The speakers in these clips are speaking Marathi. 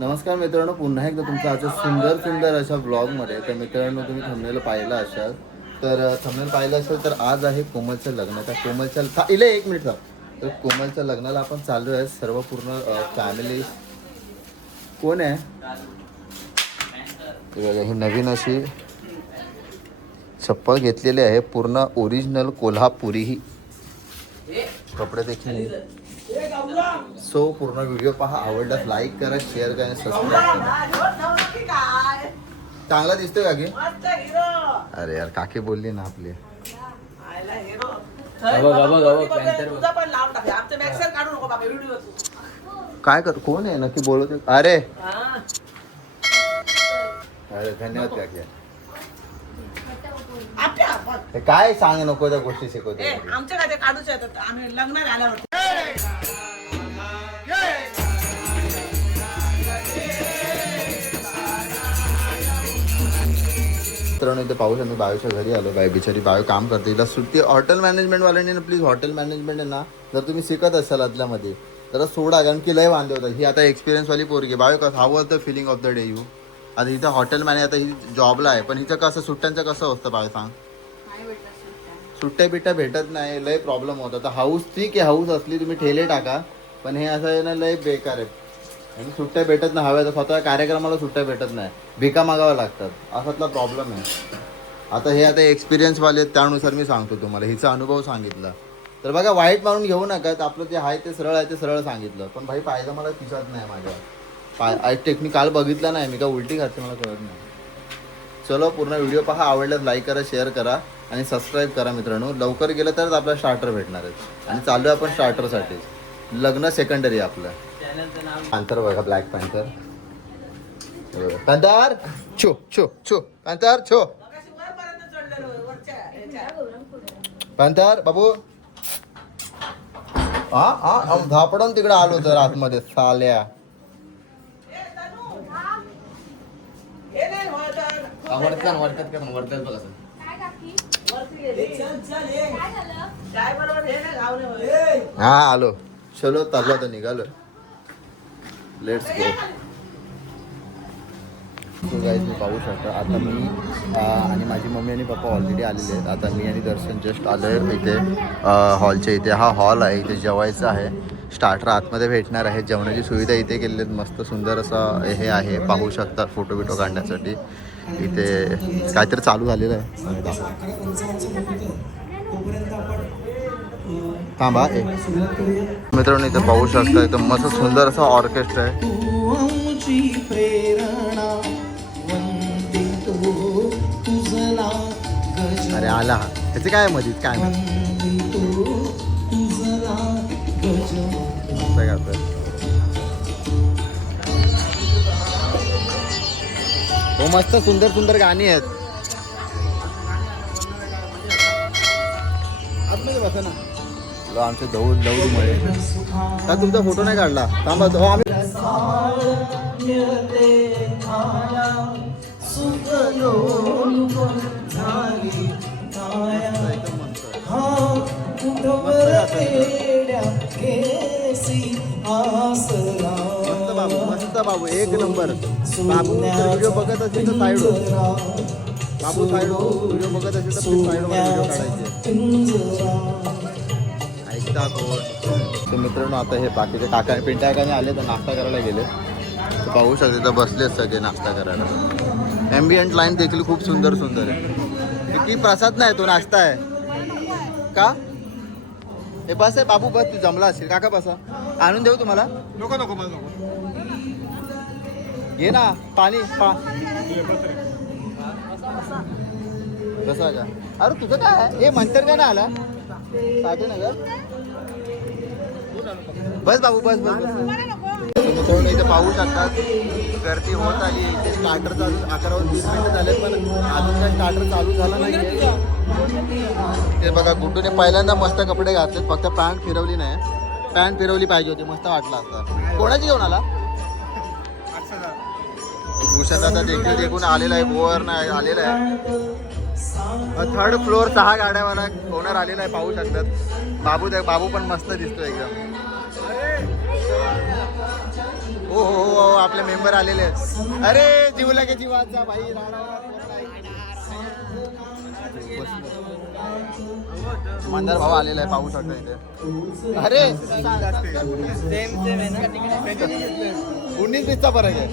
नमस्कार मित्रांनो, पुन्हा एकदा तुमचं आजच्या सुंदर अशा ब्लॉगमध्ये. तर मित्रांनो, तुम्ही थंबनेल पाहिलं असाल तर आज आहे कोमलचं लग्न. त्या कोमलच्या इले एक मिनिट थांब. तर कोमलच्या लग्नाला आपण चाललो आहे सर्व पूर्ण फॅमिली. कोण आहे ही नवीन अशी चप्पल घेतलेली आहे, पूर्ण ओरिजिनल कोल्हापुरी ही कपडे देखील. सो पूर्ण व्हिडिओ पहा, आवडल्यास लाईक करा, शेअर करा, सबस्क्राईब करा. चांगला दिसतोय काकी? अरे यार, काकी बोलली ना आपली. काय कर, कोण आहे नक्की बोलत? अरे अरे धन्यवाद काकी. काय सांग नको त्या गोष्टी शिकवते आमच्या काय काढूच येतात. आम्ही लग्न झाल्यावर मित्रांनो, इथे पाऊस मी बायोच्या घरी आलो. बिचारी बायो काम करते, तिला सुट्टी. हॉटेल मॅनेजमेंटवाल्यांनी ना प्लीज, हॉटेल मॅनेजमेंट आहे ना, जर तुम्ही शिकत असाल आदल्यामध्ये जरा सोडा, कारण की लय वांदे होतं. ही आता एक्सपिरियन्सवाली पोरगी. बायो कसं how the feeling of the day you. आता इथं हॉटेल मॅनेज, आता ही जॉबला आहे, पण हिचं कसं सुट्ट्यांचं कसं असतं बायो सांग? सुट्ट्या बिट्ट्या भेटत नाही, लय प्रॉब्लेम होता. तर हाऊस ठीक आहे, हाऊस असली तुम्ही ठेले टाका, पण हे असं आहे ना, लय बेकार आहे. आणि सुट्ट्या भेटत नाही, हव्या तर स्वतः कार्यक्रमाला सुट्ट्या भेटत नाही, भिका मागाव्या लागतात, असातला प्रॉब्लेम आहे. आता हे आता एक्सपिरियन्सवाले आहेत, त्यानुसार मी सांगतो तुम्हाला, हिचा अनुभव सांगितला. तर बघा, वाईट मारून घेऊ नका. आपलं जे आहे ते सरळ आहे, ते सरळ सांगितलं. पण भाई पाहिजे मला तिच्यात नाही माझ्या टेक्निक काल बघितला नाही मी, का उलटी खाते मला कळत नाही. चलो, पूर्ण व्हिडिओ पहा, आवडल्यास लाईक करा, शेअर करा आणि सबस्क्राईब करा. मित्रांनो, लवकर गेलं तरच आपला स्टार्टर भेटणार आहे. आणि चालू आहे आपण स्टार्टरसाठी. लग्न सेकंडरी आपलं. पॅन्थर बघा, ब्लॅक पॅन्थर. पॅन्थर छो छो छो, पॅन्थर छो, पॅन्थर बाबू. हा झापडून तिकडे आलो तर आतमध्ये साल्या. हा आलो. चलो, चाललो तर निघालो. Let's go. सो गाईज, मी पाहू शकता आता मी आणि माझी मम्मी आणि पप्पा ऑलरेडी आलेले आहेत. आता मी आणि दर्शन जस्ट आलो आहे इथे हॉलच्या इथे. हा हॉल आहे, इथे जेवायचं आहे. स्टार्टर आतमध्ये भेटणार आहे. जेवणाची सुविधा इथे केलेली आहेत. मस्त सुंदर असं हे आहे, पाहू शकता फोटो बिटो काढण्यासाठी. इथे काहीतरी चालू झालेलं आहे. थांबा मित्रांनो, इथे पाहू शकता, इथं मस्त सुंदर असं ऑर्केस्ट्रा आहे. अरे आला, त्याचे काय मधीत काय हो, मस्त सुंदर गाणी आहेत. बसा ना, आमचे दौडमुळे का तुमचा फोटो नाही काढला? थांबा हो, आम्ही मस्त बाबू, एक नंबर. बाबू व्हिडिओ बघत असेल तर साईड हो. बाबू साईड हो, व्हिडिओ बघत असेल तर साईड व्हिडिओ काढायचे. ऐकता कोण? तर मित्रांनो, आता हे बाकीचे काका पिंट्या काकाने आले तर नाश्ता करायला गेले. तर पाहू शकते, तर बसलेच सगळे नाश्ता करायला. ॲम्बियंट लाईन देखील खूप सुंदर आहे. की प्रसाद नाही, तो नाश्ता आहे का? हे बस आहे बाबू, बस. तू जमला असेल काका, बसा. आणून देऊ तुम्हाला? नको नको, मला नको. घे ना पाणी. कसं का? अरे तुझं काय आहे? हे मंतर का ना आला नगर. बस बाबू, बस बस बस. मित्रांनो, इथे पाहू शकतात गर्दी होत आली. इथे स्टार्टर चालू 11-20 मिनिटं झाले, पण अजून काय स्टार्टर चालू झाला नाही. ते बघा, गुड्डूने पहिल्यांदा मस्त कपडे घातले, फक्त पॅन्ट फिरवली नाही. पॅन्ट फिरवली पाहिजे होती, मस्त वाटला असता. कोणाची घेऊन आला? भूषण दादा देखील आलेला आहे, ओव्हर नाही आलेला आहे. थर्ड फ्लोअर 6 गाड्यावाला ओनर आलेला आहे, पाहू शकतात. बाबू पण मस्त दिसतो एकदम. हो हो हो आपले मेंबर आलेले आहेत. अरे जीवला के जीवाचा भाई मंदार भाऊ आलेला आहे, पाहू शकतो इथे. अरे 19-20चा फरक आहे.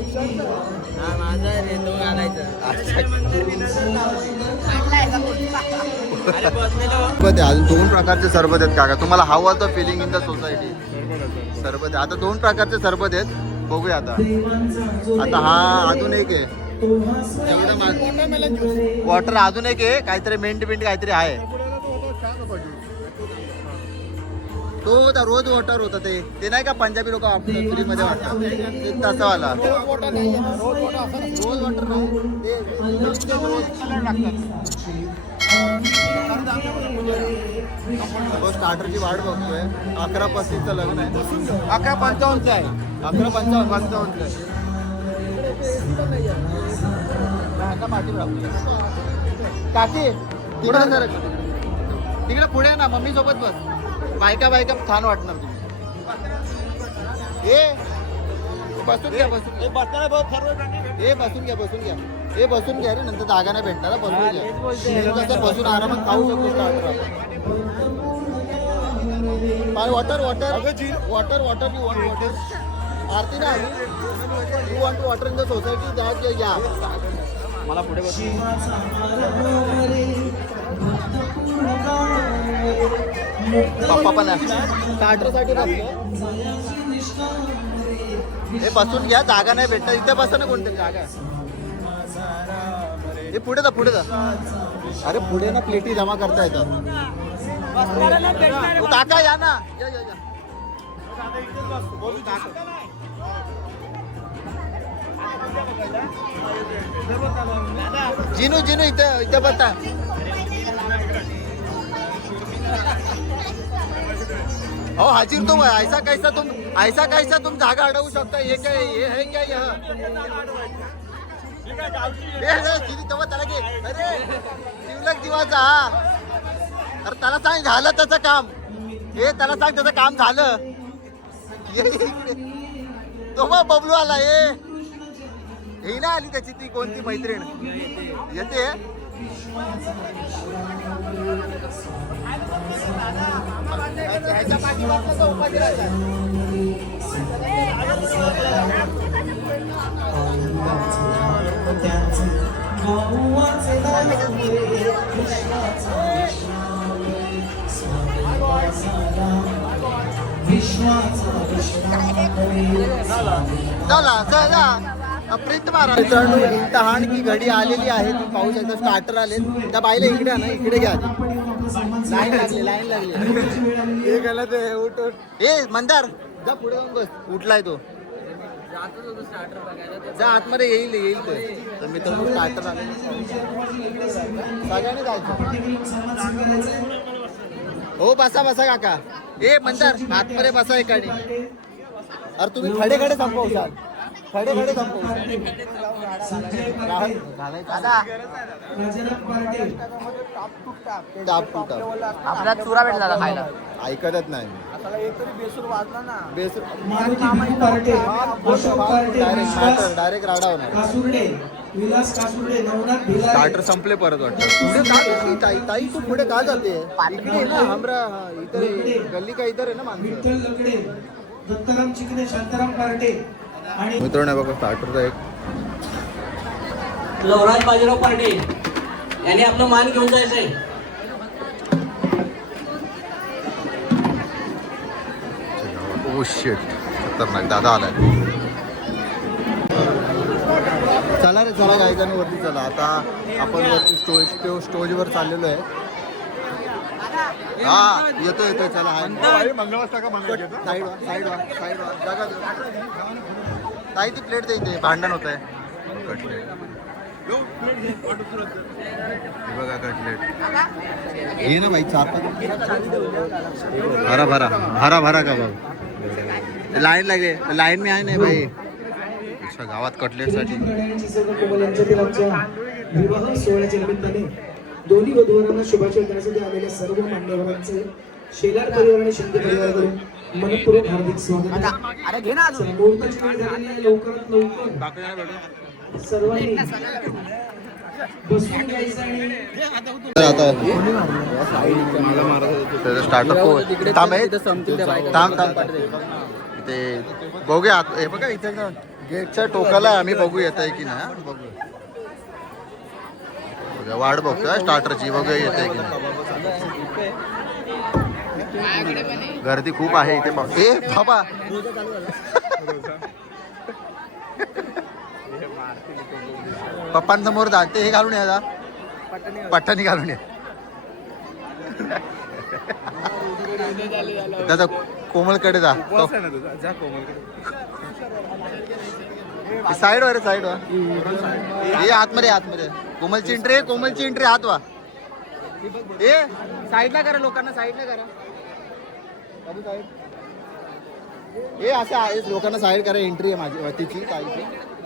अजून 2 प्रकारचे सरबत आहेत काका, तुम्हाला हवं तर फिलिंग इन द सोसायटी सरबत आहे. आता 2 प्रकारचे सरबत आहेत, बघूया आता. आता हा अजून एक आहे वॉटर, अजून एक आहे काहीतरी मिंट काहीतरी आहे. तो होता रोज वॉटर होता ते नाही का पंजाबी लोक फ्री मध्ये वाटतात तसा वाला. रोज वॉटर स्टार्टरची वाट बघतोय. 11:35चं लग्न आहे, 11:55चं आहे, 11:55चं आहे. काकी तिकडे जरा तिकडे पुढे ना मम्मी सोबत बस. बायका छान वाटणार तुम्ही. ए बसून घ्या बसून घ्या रे, नंतर जागा नाही भेटणार. बसून घ्या, बसून आरामात खाऊ शकतो स्टार्टर. वॉटर आरती ना you want water in the society that या मला पुढे बसून. पप्पा पण आहे स्टार्टरसाठी बसलो. हे बसून घ्या, जागा नाही भेटत इथे. बसा ना कोणतरी जागा. हे पुढे जा. अरे पुढे ना प्लेटी जमा करता येतात. काका या ना, या. जिनू इथे बता. हो हाजिर तुम ऐसा कैसा तुम जागा अडवू शकता. हे काय हे क्या यहाँ त्याला घे. अरे जीवलक जीवाचा. अरे त्याला सांग झालं त्याचं काम. हे त्याला सांग त्याचं काम झालं. तो मग बबलू आला. हे ना आली त्याची ती कोणती मैत्रीण येते. चला प्रिंट मारा. मित्रांनो इम्तहान की घडी आलेली आहे, तुम्ही पाहू शकता. स्टार्टर आले. त्या बाईला इकडे ना, इकडे घ्या. लाईन लागली. हे गलत आहे. उठ ए मंदार जा पुढे जाऊन बस. उठलाय तो, जा आतमध्ये येईल तर मित्रांनो स्टार्टर आले. सगळ्यांनी जायचं. हो बसा काका. ए मंदार आतमध्ये बसा एकाने. अरे तुम्ही खडे संपवशाल. खडे संपवशाल. आपल्याला चुरा भेटला खायला. ऐकतच नाही. डायरेक्ट राडा होणार. स्टार्टर संपले परत वाटतं. ताई तू पुढे का जाते. इकडे ना हमरा इतर गल्ली का इधर आहे ना माणसं. मित्रांनो बघा स्टार्टरचा एक लवराज बाजीराव पार्टे यांनी आपलं मान घेऊन जायचंय. ओ शिट खतरनाक दादा आलाय. चला रे चला गायकांनी वरती चला. आता आपण वरती स्टोजवर चाललेलो आहे. हा येतोय चला. साईड जागा ताई ती प्लेट द्यायची. भांडण होत आहे. कटलेट बघा कटलेट हे ना भाई 4-5 भरा का बाबा. लाईन लागली. लाईन मी आहे नाही भाई गावात कटलेट साठी. विवाह सोहळ्याच्या निमित्ताने दोन्ही वधूवरांना शुभाशय देण्यासाठी आलेल्या सर्व मान्यवरांचे शेलार परिवार आणि शिंदे परिवाराकडून मनपूर्वक हार्दिक स्वागत आहे. चला, मुहूर्ताची वेळ झालेली आहे. लवकरात लवकर सर्वांनी बसून घ्यायचं आणि स्टार्टअप थांब ते बघूया हे बघा इथे गेटच्या टोकाला आम्ही बघू येत आहे की नाही बघू वाट बघतोय स्टार्टरची बघूया येत आहे की नाही गर्दी खूप आहे इथे ए बाबा पप्पांसमोर जाते हे घालून या पठ्ठाणी घालून या दादा कोमलकडे जा साईड वर साईड वा हे आतमध्ये कोमलची एंट्री आत वा ए साईडला करा लोकांना साईडला करा हे असं लोकांना साईड करा एंट्री आहे माझी तिची ताईची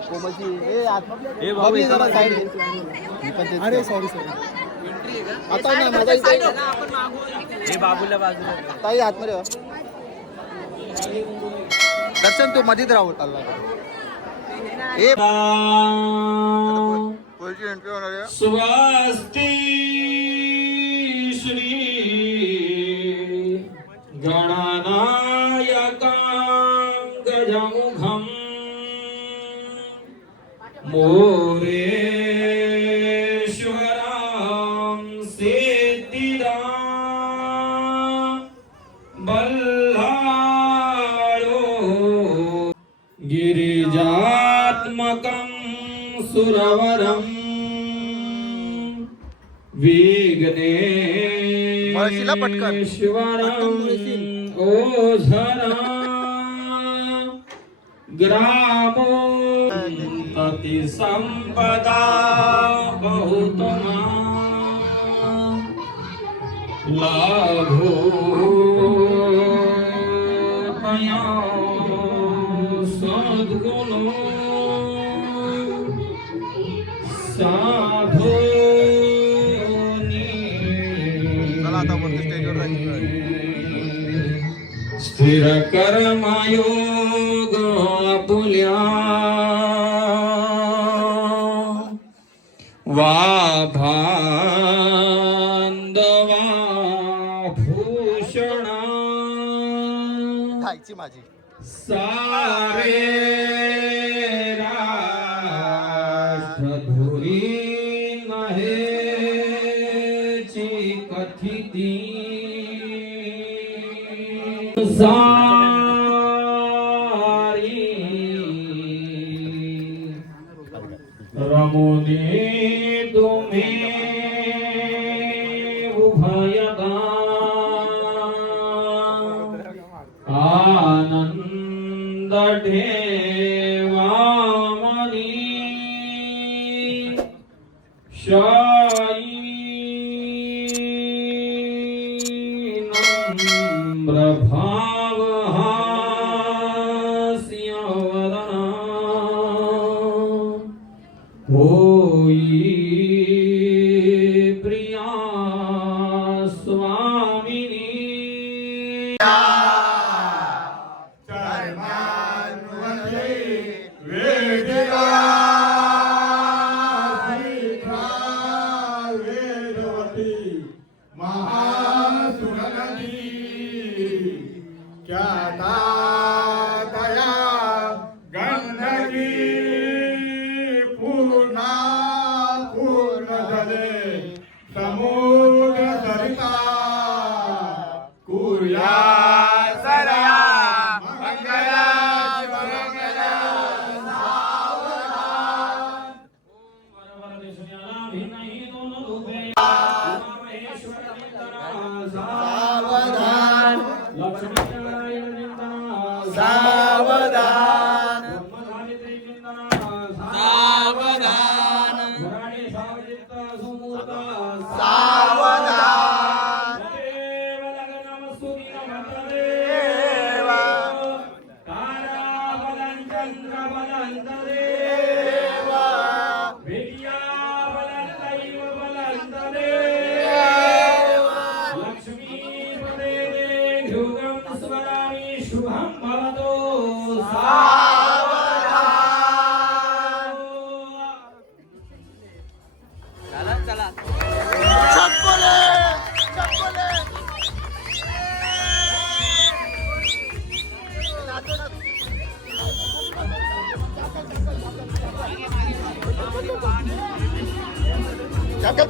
कोमलची हे आतमध्ये जरा साईड अरे सॉरी आता ना माझा इथे बाबूला बाजूला ताई आतमध्ये वा दर्शन तू मधीत राहू चालला हे पुढची एंट्री होणार आहे स्वस्ति श्री गणनायकां गजमुखं मोरेश्वरां सिद्धिदां बल्लाळो गिरिजात्मकं सुरवरं मळशीला पटकन. विघ्नेश्वरं ओझरा ग्रामो तति संपदा बहुतमा लाभो तया सद्गुणो साधो चला आता वरती स्टेजवर जायचं स्थिर कर्मयोग आपुल्या वा भांडवा भूषणा खायची माझी सारे राष्ट्रधुरी नहेची कथिती सारी रमुनी तुम्ही उभयदा आनंद ठेवामनी शाई नम्र भाव हास्यवदना होई प्रिया स्वामिनी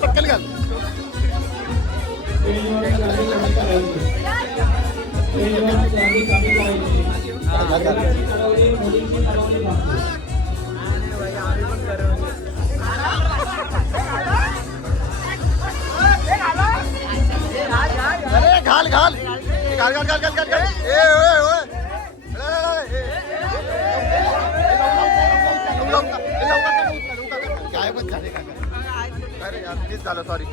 पटकन घाल. अरे घाल घाल घाल घाल घाल घाल घाल घाल. ए ओय ओय. काय पण झाले का? अरे यार प्लीज झालं सॉरी.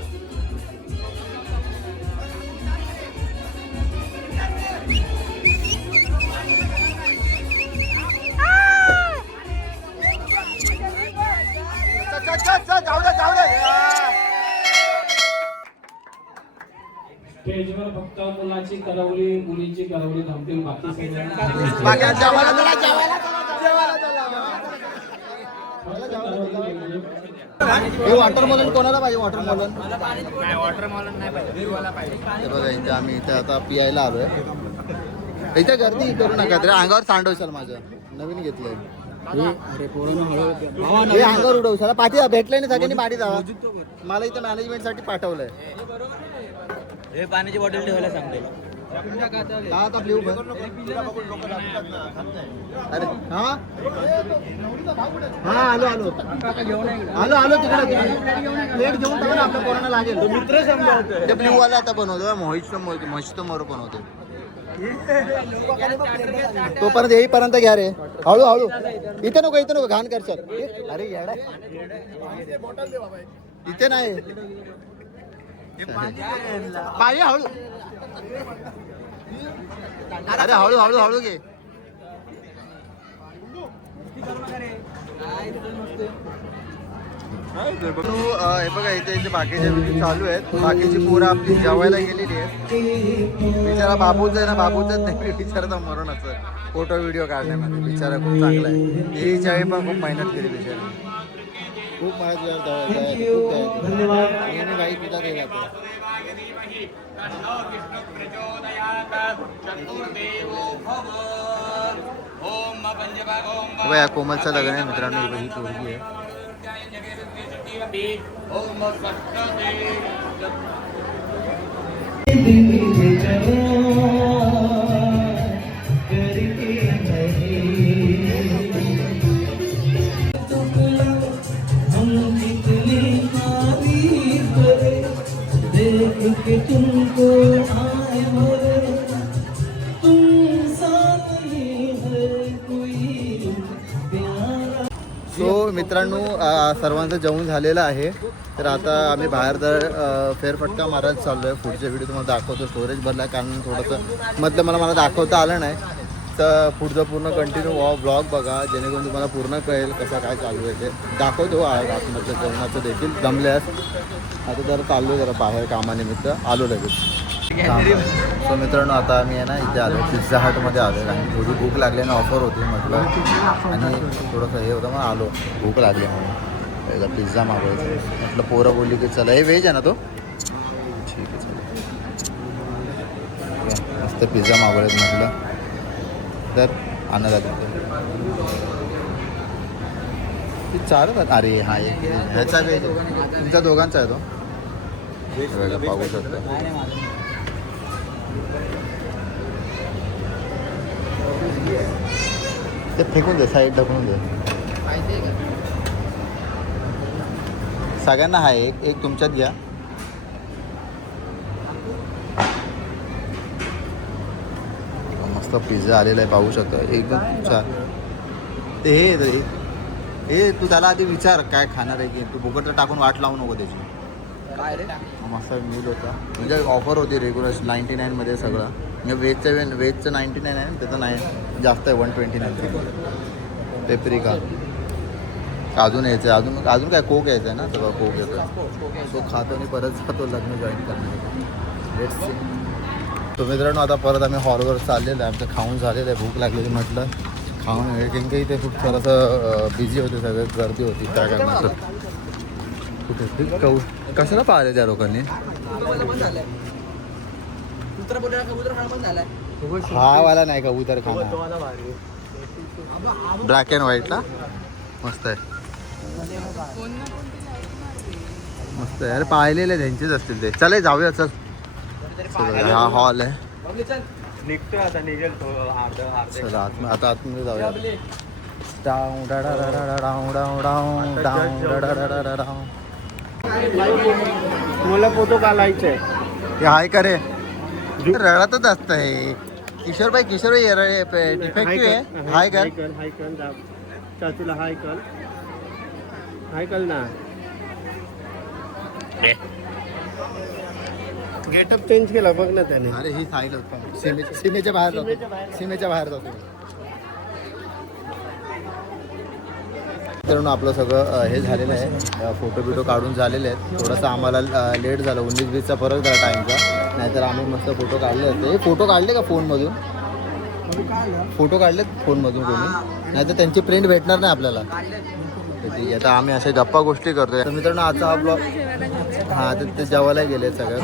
जाऊ दे जाऊ दे. स्टेजवर फक्त मुलाची करवली मुलीची करवली थांबतील बाकी सगळ्यांना बाकी जेवायला चला, जेवायला हे वॉटरमेलन कोणाला पाहिजे? वॉटरमेलन हे बघा इथे आम्ही इथे आता पियायला आलोय. इथे गर्दी करू नका तरी अंगावर सांडवशाल माझ्या. नवीन घेतलंय हे अंगावर उडवशाला. पाठी भेटलंय ना सगळ्यांनी पाठी जावा. मला इथे मॅनेजमेंट साठी पाठवलंय. हे पाण्याची बॉटल ठेवायला सांगते. आता ब्ल्यू अरे हा हा आलो आलो आलो आलो तिकडे प्लेट घेऊन टाका ना. आपल्या पोरांना लागेल. मित्र ते ब्ल्यू वाला आता बनवतो. मस्त मोर बनवतो. तोपर्यंत येईपर्यंत घ्या रे. हळू हळू. इथे नको घाण करशाल. अरे येडा इथे नाही पाहिजे. हळू अरे हळू हळू हळू घे. हे बघा इथे इथे बाकीचे व्हिडिओ चालू आहेत. बाकीची पोरं आपली जेवायला गेलेली आहेत. बिचारा बाबूच आहे ना. बाबूच नाही बिचारा मरण असं फोटो व्हिडिओ काढण्यामध्ये. बिचारा खूप चांगला आहे. ही वेळी पण खूप मेहनत केली बिचारा. खूप या कोमलचं लग्न आहे मित्रांनो. ही पोरगी आहे. सो मित्रांनो सर्वांचं जेवण झालेलं आहे. तर आता आम्ही बाहेर जर फेरफटका मारायला चाललो आहे. पुढच्या व्हिडिओ तुम्हाला दाखवतो. स्टोरेज भरला कारण थोडंसं मधलं मला दाखवता आलं नाही. तर पुढचं पूर्ण कंटिन्यू ब्लॉग बघा जेणेकरून तुम्हाला पूर्ण कळेल कसं काय चालू आहे ते दाखवतो. आतमधलं जेवणाचं देखील जमल्यास. आता जरा चाललो जरा बाहेर कामानिमित्त आलो लगेच. सो मित्रांनो आता आम्ही आहे ना इथे आलो पिझ्झा हटमध्ये आलो. आणि थोडी भूक लागली आणि ऑफर होती म्हटलं आणि थोडंसं हे होतं मग आलो. भूक लागली म्हणून एकदा पिझ्झा मागवायचं म्हटलं. पोरं बोलली की चला. हे व्हेज आहे ना तो? ठीक आहे चला. मस्त पिझ्झा मागवायचं म्हटलं तर आणला तिथे चारच. अरे हा एक ह्याचा व्हेज तुमच्या दोघांचा आहे तो. वेगळं पाहू शकतो. ते फेकून दे साईड ढकलून दे. सगळ्यांना हा एक तुमच्यात घ्या. मस्त पिझ्झा आलेला आहे पाहू शकता. एकदम छान. ते हे तू त्याला आधी विचार काय खाणार आहे की तू फुकट टाकून वाट लावू नको त्याची. काय रे मस्त मील होता. म्हणजे ऑफर होती रेग्युलर 99मध्ये सगळं. म्हणजे व्हेजचं 99 आहे. त्याचं नाही जास्त आहे 129. पेपरिका अजून यायचं आहे. अजून काय कोक यायचं आहे ना. सगळं कोक येतं. तो खातो आणि परत जातो लग्न जॉईन करणार. तो मित्रांनो आता परत आम्ही हॉलवर चाललेलं आहे. आमचं खाऊन झालेलं आहे. भूक लागलेली म्हटलं खाऊन कारण की इथे खूप थोडंसं बिझी होते. सगळे गर्दी होती त्या कारणाचं. कुठे कशाला पाहिले त्या लोकांनी? हा वाला नाही कबूतर खाना. ब्लॅक अँड व्हाईटला मस्त आहे. मस्त आहे. अरे पाहिलेले त्यांचेच असतील ते. चल जाऊया चल. हा हॉल आहे. निघतोय आता निघेल तो चला आता आतमध्ये जाऊया. डाऊ डा डा डा डा डाऊ डाऊ डाऊ डाऊ डा डा डा डा डाऊ. मला फोटो काढायचे हे हाय का रे? रडतच असतंय. किशोरबाई डिफेक्टिव्ह आहे. हाय कर. हाय कर चाचूला हाय कर ना. गेटअप चेंज केला बघ ना त्याने. अरे ही साईड सीमेच्या बाहेर जातो. सीमेच्या बाहेर जातो. मित्रांनो आपलं सगळं हे झालेलं आहे. फोटो बिटो काढून झालेले आहेत. थोडंसं आम्हाला लेट झालं. 19-20चा फरक झाला टाईमचा. नाहीतर आम्ही मस्त फोटो काढले होते. फोटो काढले का फोनमधून? फोटो काढलेत फोनमधून कोणी? नाहीतर त्यांची प्रिंट भेटणार नाही आपल्याला. ठीक आहे. आता आम्ही अशा गप्पा गोष्टी करतोय. तर मित्रांनो आजचा हा ब्लॉग हां ते जेवायला गेले सगळं.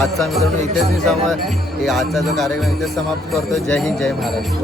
आजचा मित्रांनो इथेच मी आजचा जो कार्यक्रम इथेच समाप्त करतो. जय हिंद जय महाराष्ट्र.